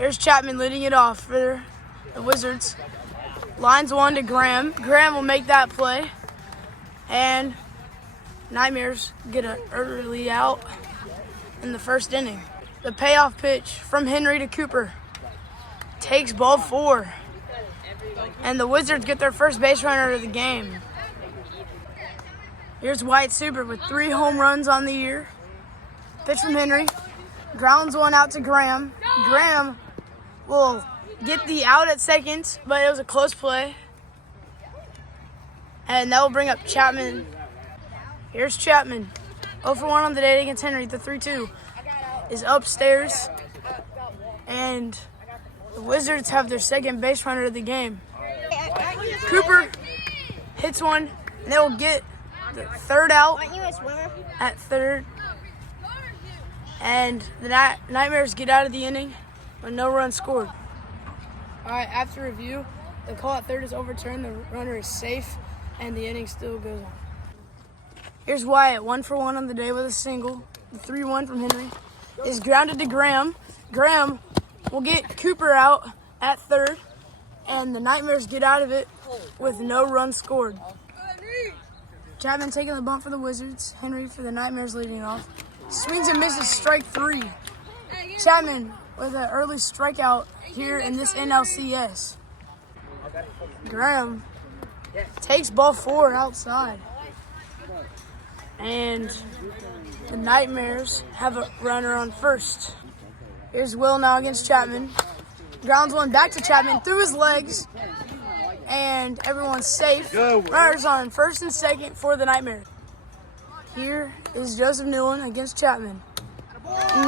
Here's Chapman leading it off for the Wizards. Lines one to Graham. Graham will make that play. And Nightmares get an early out in the first inning. The payoff pitch from Henry to Cooper. Takes ball 4. And the Wizards get their first base runner of the game. Here's Wyatt Super with 3 home runs on the year. Pitch from Henry. Grounds one out to Graham. Graham will get the out at second, but it was a close play. And that will bring up Chapman. Here's Chapman. 0 for 1 on the day against Henry. The 3-2 is upstairs. And the Wizards have their second base runner of the game. Cooper hits one, and they will get the third out at third. And the Nightmares get out of the inning with no runs scored. All right, after review, the call at third is overturned. The runner is safe, and the inning still goes on. Here's Wyatt, 1 for 1 on the day with a single. The 3-1 from Henry is grounded to Graham. Graham will get Cooper out at third, and the Nightmares get out of it with no runs scored. Chapman taking the bump for the Wizards. Henry for the Nightmares leading off. Swings and misses, strike 3. Chapman with an early strikeout here in this NLCS. Graham takes ball 4 outside. And the Nightmares have a runner on first. Here's Will now against Chapman. Grounds one back to Chapman through his legs. And everyone's safe. Runners on first and second for the Nightmares. Here is Joseph Newland against Chapman.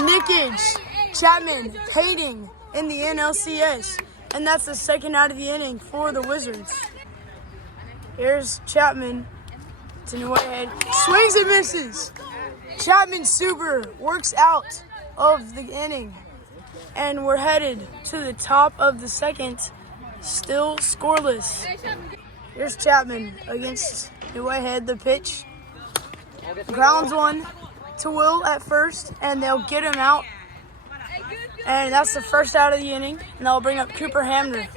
Nickage. Chapman painting in the NLCS. And that's the second out of the inning for the Wizards. Here's Chapman to New Whitehead. Swings and misses. Chapman Super works out of the inning. And we're headed to the top of the second. Still scoreless. Here's Chapman against New Whitehead. The pitch. Grounds one to Will at first, and they'll get him out. And that's the first out of the inning. And they'll bring up Cooper Hamner.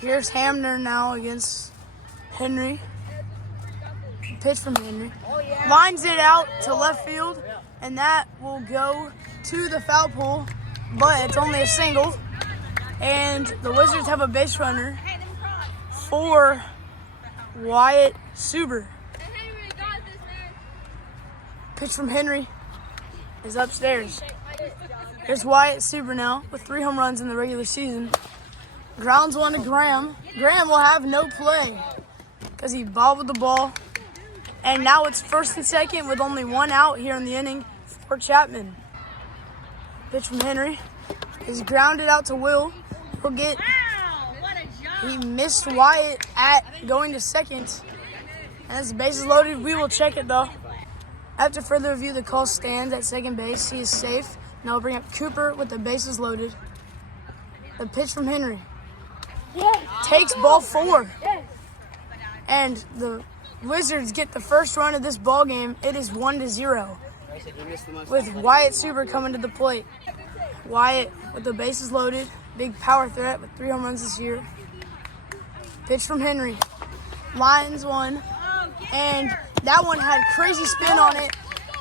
Here's Hamner now against Henry. Pitch from Henry. Lines it out to left field, and that will go to the foul pole, but it's only a single. And the Wizards have a base runner for Wyatt Suber. Pitch from Henry is upstairs. Here's Wyatt Suber now with 3 home runs in the regular season. Grounds one to Graham. Graham will have no play because he bobbled the ball. And now it's first and second with only 1 out here in the inning for Chapman. Pitch from Henry is grounded out to Will. He'll get. He missed Wyatt at going to second. And as the base is loaded, we will check it though. After further review, the call stands at second base. He is safe. Now we'll bring up Cooper with the bases loaded. The pitch from Henry takes ball 4. And the Wizards get the first run of this ball game. It is 1-0 with Wyatt Super coming to the plate. Wyatt with the bases loaded. Big power threat with 3 home runs this year. Pitch from Henry. Lines one. And that one had crazy spin on it.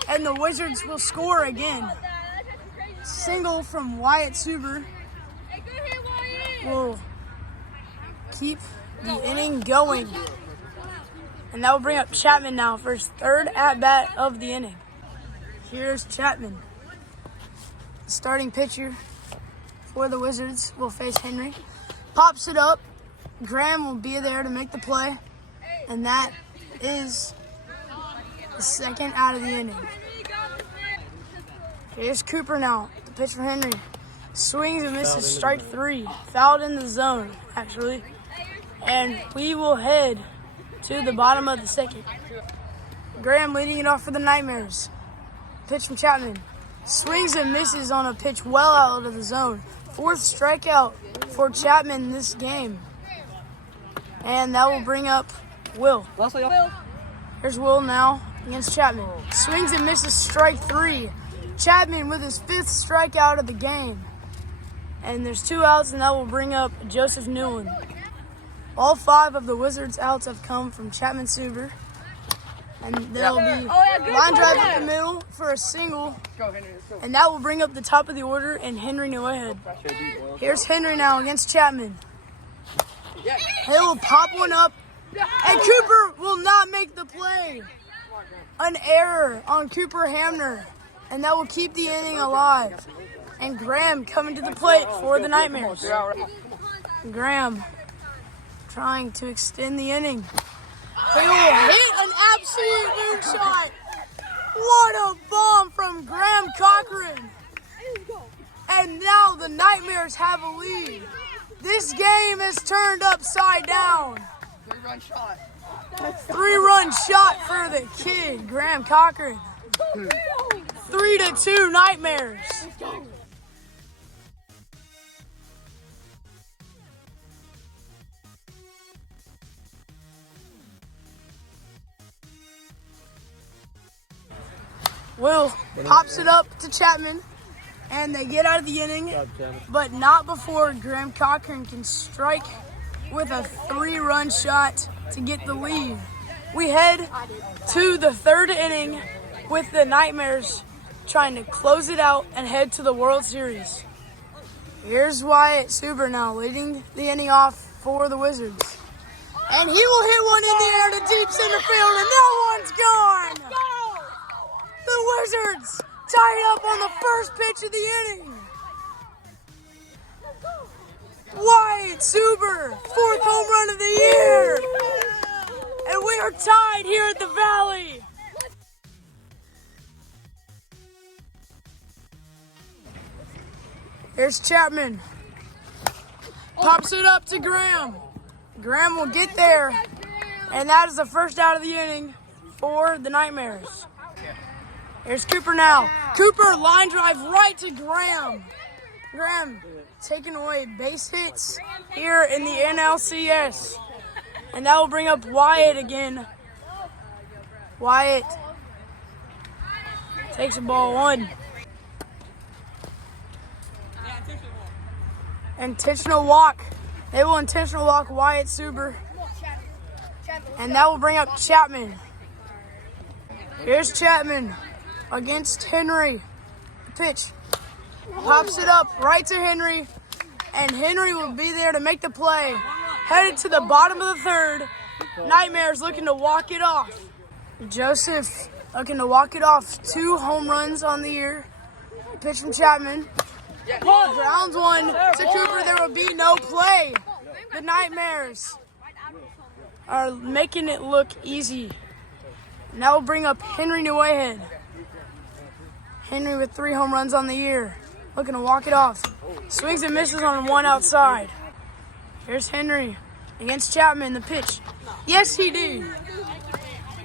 And the Wizards will score again. Single from Wyatt Super will keep the inning going. And that will bring up Chapman now for his 3rd at-bat of the inning. Here's Chapman. The starting pitcher for the Wizards will face Henry. Pops it up. Graham will be there to make the play. And that is the 2nd out of the inning. Here's Cooper now. The pitch for Henry. Swings and misses, strike 3. Fouled in the zone, actually. And we will head to the bottom of the second. Graham leading it off for the Nightmares. Pitch from Chapman. Swings and misses on a pitch well out of the zone. 4th strikeout for Chapman in this game. And that will bring up Will. Here's Will now against Chapman. Swings and misses, strike 3. Chapman with his 5th strikeout of the game. And there's 2 outs, and that will bring up Joseph Newland. All 5 of the Wizards' outs have come from Chapman Suber. And there'll be line drive up the middle for a single. And that will bring up the top of the order and Henry Neuhead. Here's Henry now against Chapman. He will pop one up, and Cooper will not make the play. An error on Cooper Hamner, and that will keep the inning alive. And Graham coming to the plate for the Nightmares. Graham trying to extend the inning. He will hit an absolute moonshot. What a bomb from Graham Cochran. And now the Nightmares have a lead. This game is turned upside down. 3-run shot. 3-run shot for the kid, Graham Cochran. 3-2 Nightmares. Will pops it up to Chapman, and they get out of the inning, but not before Graham Cochran can strike with a 3-run shot to get the lead. We head to the 3rd inning with the Nightmares trying to close it out and head to the World Series. Here's Wyatt Suber now leading the inning off for the Wizards. And he will hit one in the air to deep center field, and that one's gone! The Wizards tied up on the first pitch of the inning. Wyatt Suber, 4th home run of the year. And we are tied here at the Valley. Here's Chapman. Pops it up to Graham. Graham will get there. And that is the first out of the inning for the Nightmares. Here's Cooper now. Cooper line drive right to Graham. Graham taking away base hits here in the NLCS. And that will bring up Wyatt again. Wyatt takes a ball 1. Intentional walk. They will intentional walk Wyatt Suber. And that will bring up Chapman. Here's Chapman against Henry. Pitch. Pops it up right to Henry. And Henry will be there to make the play. Headed to the bottom of the 3rd. Nightmares looking to walk it off. Joseph looking to walk it off. 2 home runs on the year. Pitch from Chapman. Grounds one to Cooper. There will be no play. The Nightmares are making it look easy. And that will bring up Henry Neuhead. Henry with 3 home runs on the year. Looking to walk it off. Swings and misses on 1 outside. Here's Henry against Chapman. The pitch. Yes, he did.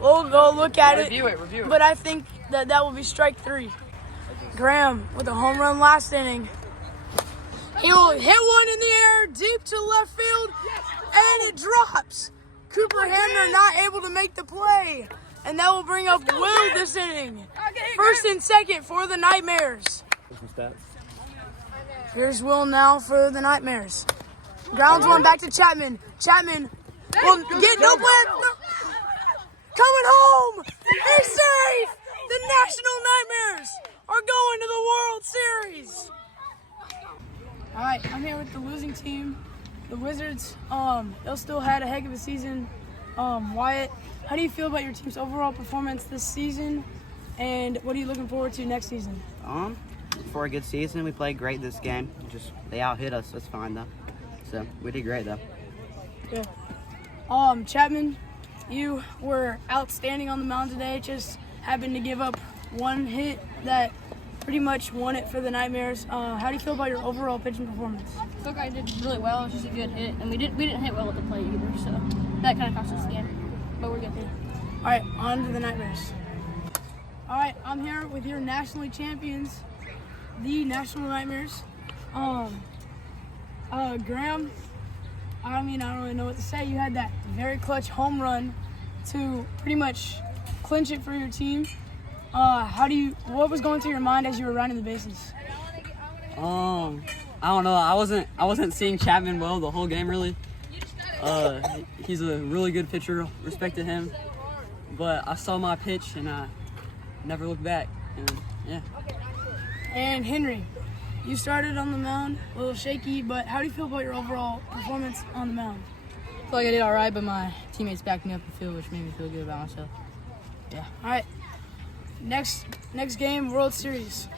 We'll go look at it. Review it. But I think that will be strike 3. Graham with a home run last inning. He will hit one in the air deep to left field, and it drops. Cooper Hamner not able to make the play, and that will bring up Will this inning. 1st and 2nd for the Nightmares. Here's Will now for the Nightmares. Grounds one back to Chapman. Chapman will get no play. Coming home. He's safe. The National Nightmares are going to the World Series. All right, I'm here with the losing team, the Wizards. They'll still had a heck of a season. Wyatt, how do you feel about your team's overall performance this season, and what are you looking forward to next season? For a good season, we played great this game. Just they out-hit us. That's fine though. So we did great though. Yeah. Chapman, you were outstanding on the mound today. Just happened to give up 1 hit that pretty much won it for the Nightmares. How do you feel about your overall pitching performance? I feel like I did really well. It was just a good hit, and we didn't hit well at the plate either, so that kind of cost us the game. But we're good. All right, on to the Nightmares. All right, I'm here with your nationally champions, the National Nightmares. Graham, I don't really know what to say. You had that very clutch home run to pretty much clinch it for your team. What was going through your mind as you were running the bases? I don't know. I wasn't seeing Chapman well the whole game really. He's a really good pitcher. Respect to him. But I saw my pitch and I never looked back. And yeah. And Henry, you started on the mound a little shaky, but how do you feel about your overall performance on the mound? I feel like I did all right, but my teammates backed me up the field, which made me feel good about myself. Yeah. All right. Next game, World Series.